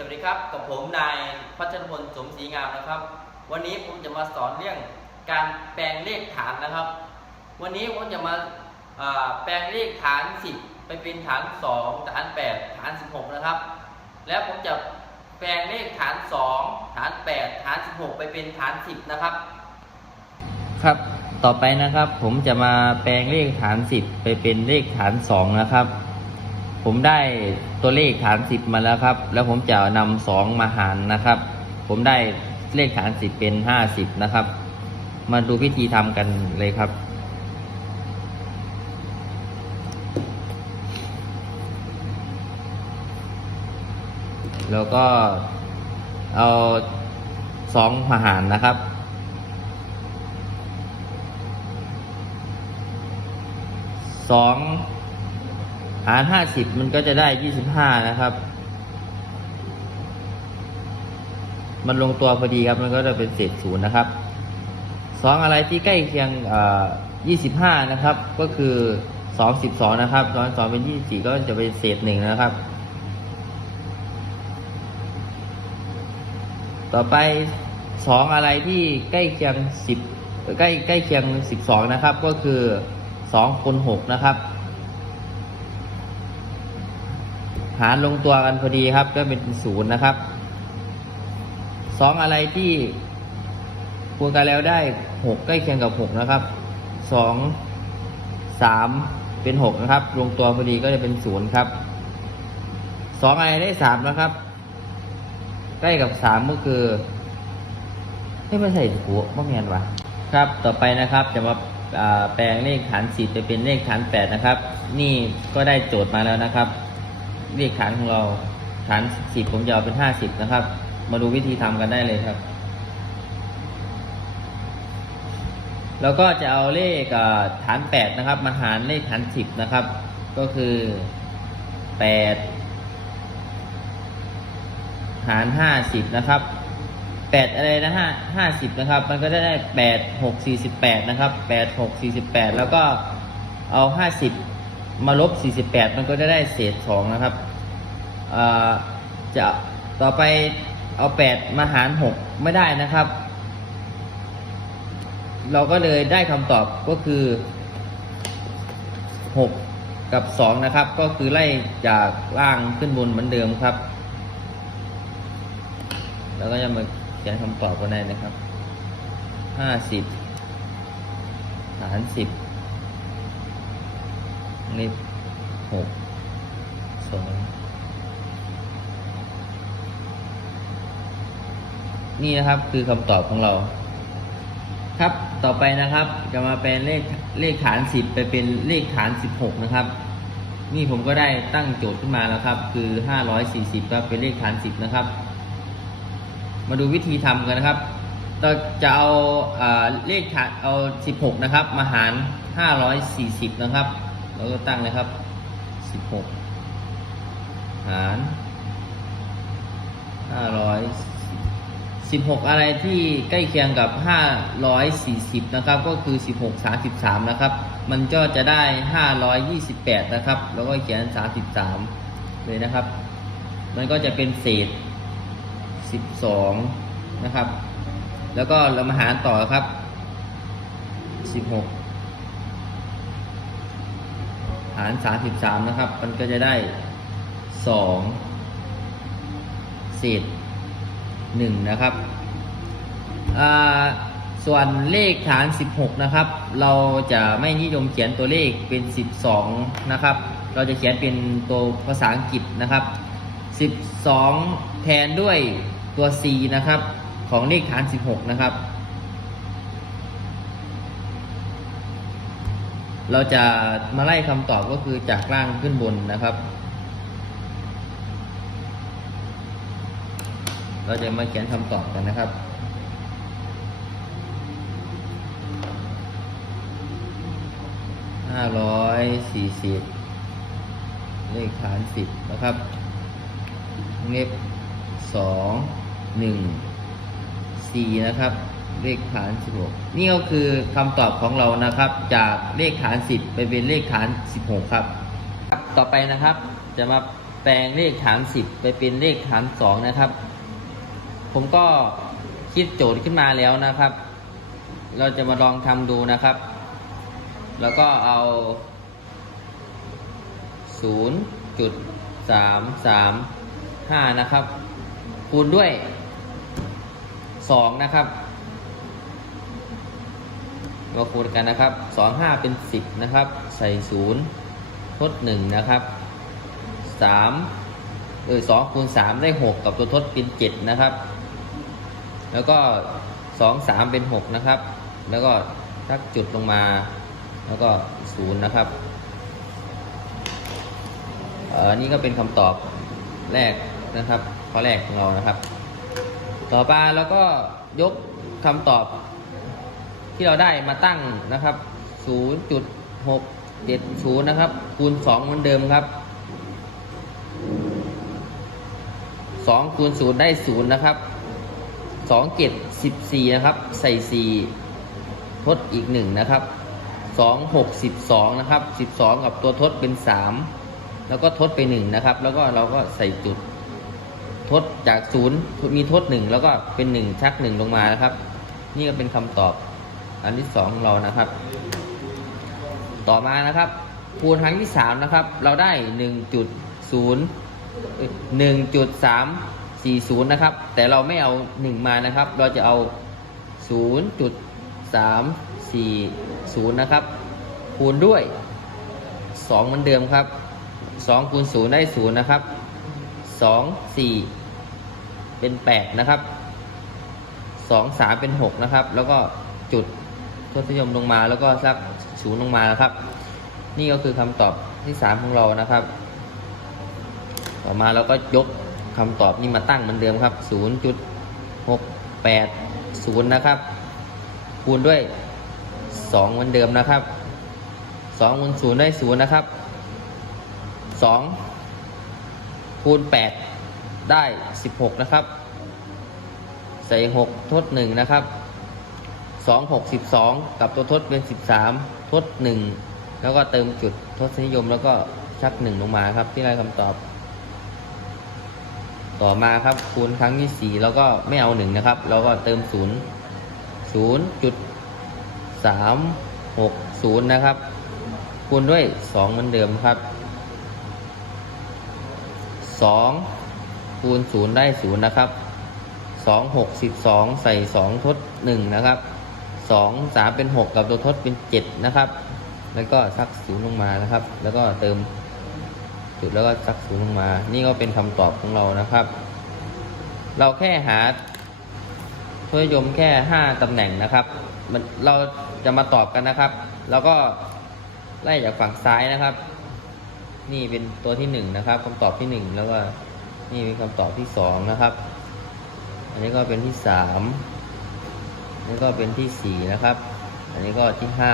สวัสดีครับ กับผมนายพัชรพลสมศรีงามนะครับ วันนี้ผมจะมาสอนเรื่องการแปลงเลขฐานนะครับ วันนี้ผมจะมาาแปลงเลขฐาน 10 ไปเป็นฐาน 2 ฐาน 8 ฐาน 16 นะครับ แล้วผมจะแปลงเลขฐาน 2 ฐาน 8 ฐาน 16 ไปเป็นฐาน 10 นะครับ ครับ ต่อไปนะครับผมจะมาแปลงเลขฐาน 10 ไปเป็นเลขฐาน 2 นะครับ ผมได้ตัวเลขฐาน10มาแล้วครับ แล้วผมจะนำ2มาหารนะครับ ผมได้เลขฐาน10เป็น50นะครับ มาดูพิธีทำกันเลยครับแล้วก็เอาสองมาหารนะครับ สอง หารห้าสิบมันก็จะได้ยี่สิบห้านะครับ มันลงตัวพอดีครับ มันก็จะเป็นเศษศูนย์นะครับสองอะไรที่ใกล้เคียงยี่สิบห้านะครับ ก็คือสองสิบสองนะครับสองสองเป็นยี่สี่ก็จะเป็นเศษหนึ่งนะครับ ต่อไปสองอะไรที่ใกล้เคียงสิบใกล้ใกล้เคียงสิบสองนะครับ ก็คือสองคูณหกนะครับ หารลงตัวกันพอดีครับ ก็เป็นศูนย์นะครับสองอะไรที่คูณกันแล้วได้หกใกล้เคียงกับหกนะครับสองสามเป็นหกนะครับลงตัวพอดีก็จะเป็นศูนย์ครับสองอะไรได้สามนะครับ ใกล้กับสามก็คือให้มันใส่หัวบ่แมนวะครับ ต่อไปนะครับจะมาอ่าแปลงเลขฐานสิบไปเป็นเลขฐานแปดนะครับ นี่ก็ได้โจทย์มาแล้วนะครับ เลขฐานของเรา ฐานสิบผมจะเอาเป็นห้าสิบนะครับ มาดูวิธีทำกันได้เลยครับ แล้วก็จะเอาเลขฐานแปดนะครับ มาหารเลขฐานสิบนะครับ ก็คือแปดหารห้าสิบนะครับแปดอะไรนะห้าห้าสิบนะครับ มันก็ได้แปดหกสี่สิบแปดนะครับแปดหกสี่สิบแปดแล้วก็เอาห้าสิบ มาลบสี่สิบแปดมันก็จะได้เศษสองนะครับจะต่อไปเอาแปดมาหารหกไม่ได้นะครับ เราก็เลยได้คำตอบก็คือหกกับสองนะครับ ก็คือไล่จากล่างขึ้นบนเหมือนเดิมครับ แล้วก็จะมาเขียนคำตอบกันได้นะครับห้าสิบหาร สิบหกสองนี่นะครับคือคำตอบของเรา ครับต่อไปนะครับ จะมาเป็นเลขเลขฐานสิบไปเป็นเลขฐานสิบหกนะครับ นี่ผมก็ได้ตั้งโจทย์ขึ้นมาแล้วครับ คือห้าร้อยสี่สิบครับเป็นเลขฐานสิบนะครับ มาดูวิธีทำกันนะครับเราจะเอาอาเลขฐานเอา 16 นะครับ มาหาร 540 นะครับ เราก็ตั้งเลยครับ 16 หาร 500 16 อะไรที่ใกล้เคียงกับ 540 นะครับ ก็คือ 16 33 นะครับ มันก็จะได้ 528 นะครับ แล้วก็เขียน 33 เลยนะครับ มันก็จะเป็นเศษ 12 นะครับ แล้วก็เรามาหารต่อครับ 16 หารสามสิบสามนะครับ มันก็จะได้สองเศษหนึ่งนะครับอ่าส่วนเลขฐาน 16 นะครับ เราจะไม่นิยมเขียนตัวเลขเป็น 12 นะครับ เราจะเขียนเป็นตัวภาษาอังกฤษนะครับ 12 แทนด้วยตัว c นะครับ ของเลขฐาน 16 นะครับ เราจะมาไล่คำตอบก็คือจากล่างขึ้นบนนะครับ เราจะมาเขียนคำตอบกันนะครับห้าร้อยสี่สิบเลขฐานสิบนะครับเงีบสองหนึ่งสี่นะครับ เลขฐานสิบหกนี่ก็คือคำตอบของเรานะครับ จากเลขฐานสิบไปเป็นเลขฐานสิบหกครับ ต่อไปนะครับ จะมาแปลงเลขฐานสิบไปเป็นเลขฐานสองนะครับ ผมก็คิดโจทย์ขึ้นมาแล้วนะครับ เราจะมาลองทำดูนะครับ แล้วก็เอา 0.335 นะครับ คูณด้วย 2 นะครับ มาคูณกันนะครับ2 5เป็น10นะครับ ใส่0ทด1นะครับ3เออ2คูณ3ได้6กับตัวทดเป็น7นะครับ แล้วก็2 3เป็น6นะครับ แล้วก็ทักจุดลงมา แล้วก็0นะครับเอ่อนี่ก็เป็นคำตอบแรกนะครับข้อแรกของเรานะครับ ต่อไปเราก็ยกคำตอบ ที่เราได้มาตั้งนะครับ 0.670 นะครับ คูณ 2 เหมือนเดิมครับ 2 คูณ 0 ได้ 0 นะครับ2เกต14 นะครับ ใส่ 4 ทดอีก 1 นะครับ 2 6 12 นะครับ 12 กับตัวทดเป็น 3 แล้วก็ทดไป 1 นะครับ แล้วก็เราก็ใส่จุดทดจาก0มีทด1แล้วก็เป็น1ชัก1ลงมานะครับ นี่ก็เป็นคำตอบ อันที่สองเรานะครับ ต่อมานะครับคูณครั้งที่สามนะครับ เราได้หนึ่งจุดศูนย์หนึ่งจุดสามสี่ศูนย์นะครับ แต่เราไม่เอาหนึ่งมานะครับ เราจะเอาศูนย์จุดสามสี่ศูนย์นะครับ คูณด้วยสองเหมือนเดิมครับสองคูณศูนย์ได้ศูนย์นะครับสองสี่เป็นแปดนะครับสองสามเป็นหกนะครับ แล้วก็จุด ทศนิยมลงมาแล้วก็สักศูนย์ลงมานะครับ นี่ก็คือคำตอบที่ 3 ของเรานะครับ ต่อมาเราก็ยกคำตอบนี้มาตั้งเหมือนเดิมครับ 0.680 นะครับ คูณด้วย 2 เหมือนเดิมนะครับ2คูณ0ได้0นะครับ 2 คูณ 8 ได้ 16 นะครับใส่6ทด1นะครับ 2 6 12 กับตัวทดเป็น 13 ทด 1 แล้วก็เติมจุดทศนิยมแล้วก็ชัก 1 ลงมาครับที่ได้คำตอบ ต่อมาครับคูณครั้งที่ 4 แล้วก็ไม่เอา 1 นะครับแล้วก็เติม 0 0จุด3 6 0 นะครับ คูณด้วย 2 เหมือนเดิมครับ 2 คูณ 0 ได้ 0 นะครับ 2 6 12 ใส่ 2 ทด 1 นะครับ 2 3 เป็น 6 กับตัวทดเป็น 7 นะครับ แล้วก็ซัก0ลงมานะครับ แล้วก็เติมจุดแล้วก็ซัก0ลงมา นี่ก็เป็นคำตอบของเรานะครับ เราแค่หาทศนิยมแค่ 5ตำแหน่งนะครับ มันเราจะมาตอบกันนะครับ แล้วก็ไล่จากฝั่งซ้ายนะครับ นี่เป็นตัวที่หนึ่งนะครับคำตอบที่หนึ่งแล้วก็นี่เป็นคำตอบที่สองนะครับ อันนี้ก็เป็นที่สาม นนี้ก็เป็นที่สี่นะครับ อันนี้ก็ที่ห้า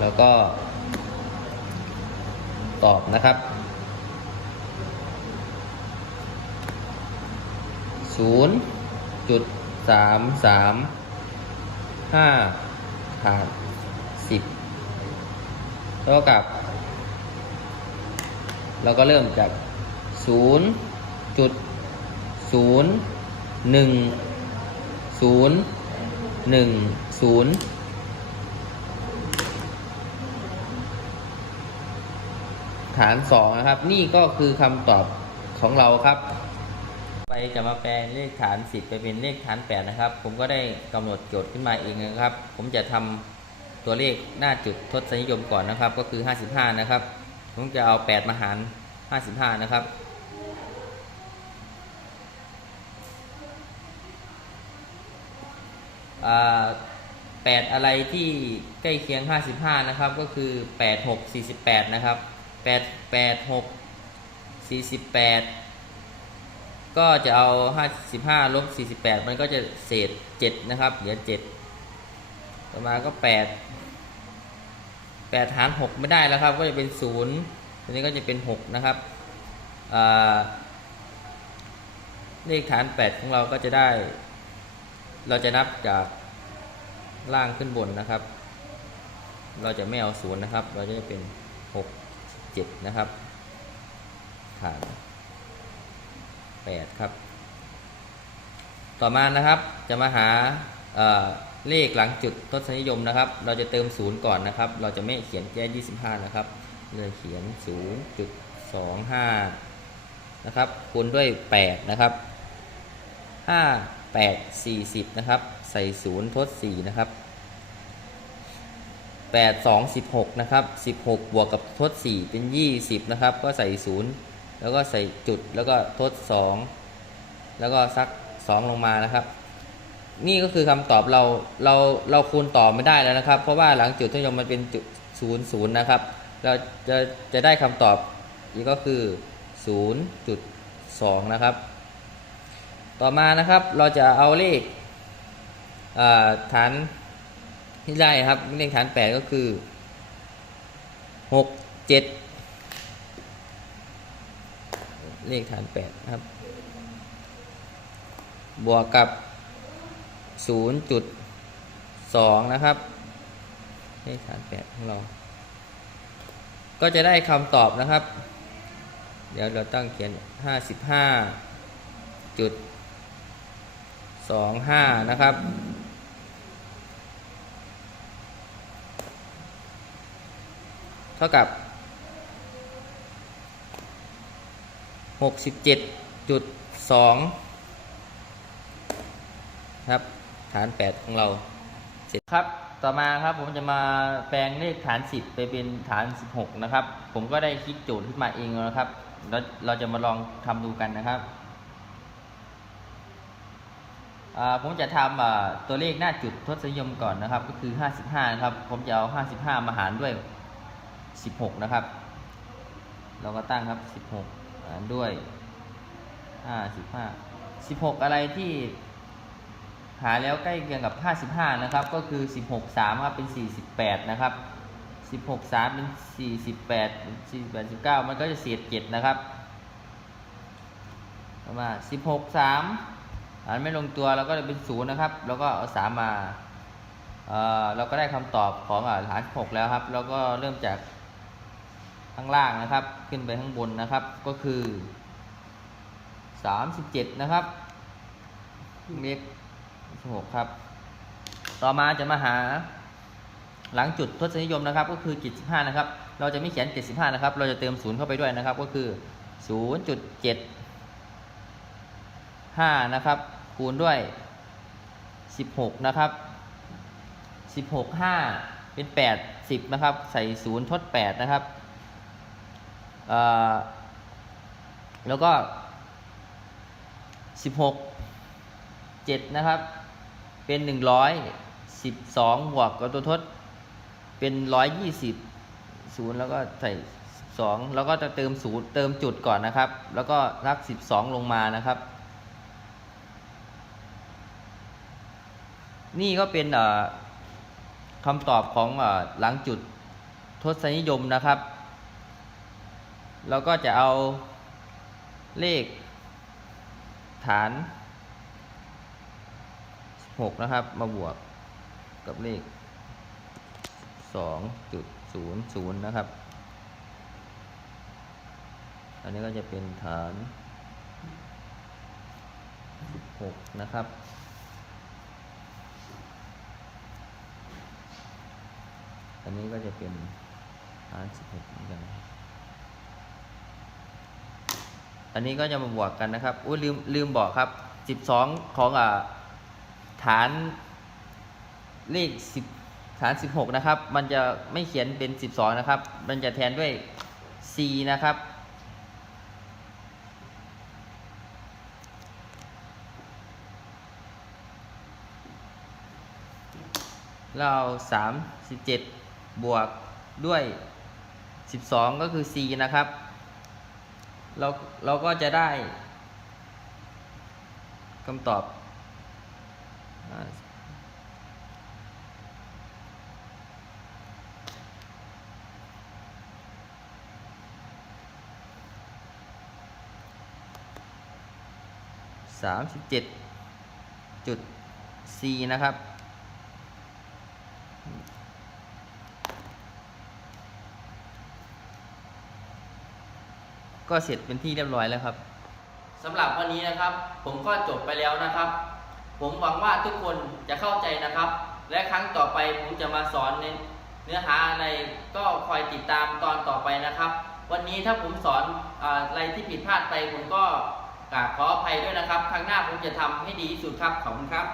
แล้วก็ ตอบนะครับศูนย์จุดสามสามห้าหารสิบเท่ากับ เราก็เริ่มจาก0จุด 0 1 0ฐาน2นะครับ นี่ก็คือคำตอบของเราครับ ไปจะมาแปลเลขฐาน10ไปเป็นเลขฐาน8นะครับ ผมก็ได้กำหนดโจทย์ขึ้นมาเองนะครับ ผมจะทำตัวเลขหน้าจุดทศนิยมก่อนนะครับ ก็คือ 55 นะครับ ผมจะเอา 8 มาหาร 55 นะครับ อ่า 8 อะไรที่ใกล้เคียง 55 นะครับ ก็คือ 8 6 48 นะครับ 8 8 6 48 ก็จะเอา 55ลบ48 มันก็จะเศษ 7 นะครับ เหลือ 7 ต่อมาก็ 8 8 หาร 6 ไม่ได้แล้วครับ ก็จะเป็น 0 ตัวนี้ก็จะเป็น 6 นะครับอ่าเลขฐาน 8 ของเราก็จะได้ เราจะนับจากล่างขึ้นบนนะครับ เราจะไม่เอา0นย์นะครับ เราจะเป็น6 7นะครับฐานแปดครับ ต่อมานะครับจะมาหาเเลขหลังจุดทศนิยมนะครับ เราจะเติมศูนย์ก่อนนะครับ เราจะไม่เขียนแค่25 นะครับเลยเขียน0จุด25 นะครับคูณด้วย 8 นะครับ 5 8 40 นะครับ ใส่ 0 ทด 4 นะครับ 8 2 16 นะครับ 16 บวกกับทด 4 เป็น 20 นะครับ ก็ใส่ 0 แล้วก็ใส่จุดแล้วก็ทด 2 แล้วก็ซัก 2 ลงมานะครับ นี่ก็คือคำตอบเราเราเราคูณต่อไม่ได้แล้วนะครับ เพราะว่าหลังจุดทศนิยมมันเป็นจุด0 0 นะครับ เราจะจะได้คำตอบอีกก็คือ 0.2 นะครับ ต่อมานะครับเราจะเอาเลขฐานที่ได้ครับเลขฐานแปดก็คือหกเจ็ดเลขฐานแปดนะครับ บวกกับศูนย์จุดสองนะครับ เลขฐานแปดของเรา ก็จะได้คำตอบนะครับ เดี๋ยวเราตั้งเขียนห้าสิบห้าจุด สองห้านะครับ เท่ากับ67.2ครับฐาน8ของเราเสร็จครับต่อมาครับผมจะมาแปลงเลขฐาน10ไปเป็นฐาน16นะครับ ผมก็ได้คิดโจทย์ขึ้นมาเองนะครับแล้วเราจะมาลองทำดูกันนะครับ ผมจะทำตัวเลขหน้าจุดทศนิยมก่อนนะครับ ก็คือ 55 นะครับ ผมจะเอา 55 มาหารด้วย 16 นะครับ เราก็ตั้งครับ 16 หารด้วย 55 16 อะไรที่หาแล้วใกล้เคียงกับ 55 นะครับ ก็คือ 16 3 ครับเป็น 48 นะครับ 16 3 เป็น 48 48 19 มันก็จะเศษ7นะครับต่อมา16 3 อันไม่ลงตัวเราก็จะเป็น0นย์นะครับ แล้วก็เอา3มาเอ่อเราก็ได้คำตอบของอ่าฐาน6แล้วครับ แล้วก็เริ่มจากข้างล่างนะครับ ขึ้นไปข้างบนนะครับ ก็คือ37นะครับเลข6ครับ ต่อมาจะมาหาหลังจุดทศนิยมนะครับ ก็คือ75นะครับ เราจะไม่เขียน75นะครับ เราจะเติม0เข้าไปด้วยนะครับ ก็คือ0.75นะครับ คูณด้วย 16 นะครับ 16 5 เป็น80นะครับ ใส่ 0 ทด 8 นะครับ แล้วก็ 16 7 นะครับ เป็น 112 บวกกับตัวทด เป็น 120 0 แล้วก็ใส่2แล้วก็จะเติม0เติมจุดก่อนนะครับ แล้วก็รัก 12 ลงมานะครับ นี่ก็เป็นคำตอบของอหลังจุดทศนิยมนะครับ เราก็จะเอาเลขฐาน 6 นะครับ มาบวกกับเลข 2.00 นะครับ อันนี้ก็จะเป็นฐาน 16 นะครับ อันนี้ก็จะเป็นฐาน16เหมือนกัน อันนี้ก็จะมาบวกกันนะครับ อุ้ยลืมลืมบอกครับ12ของอ่าฐานเลข10ฐาน16นะครับ มันจะไม่เขียนเป็น12นะครับ มันจะแทนด้วย c นะครับเรา37บเจ็ด บวกด้วย 12 ก็คือ c นะครับ เราเราก็จะได้คำตอบสามสิบเจ็ดจุด c นะครับ ก็เสร็จเป็นที่เรียบร้อยแล้วครับสำหรับวันนี้นะครับ ผมก็จบไปแล้วนะครับ ผมหวังว่าทุกคนจะเข้าใจนะครับ และครั้งต่อไปผมจะมาสอนในเนื้อหาอะไรก็คอยติดตามตอนต่อไปนะครับ วันนี้ถ้าผมสอนอะไรที่ผิดพลาดไปผมก็กราบขออภัยด้วยนะครับ ครั้งหน้าผมจะทำให้ดีที่สุดครับขอบคุณครับ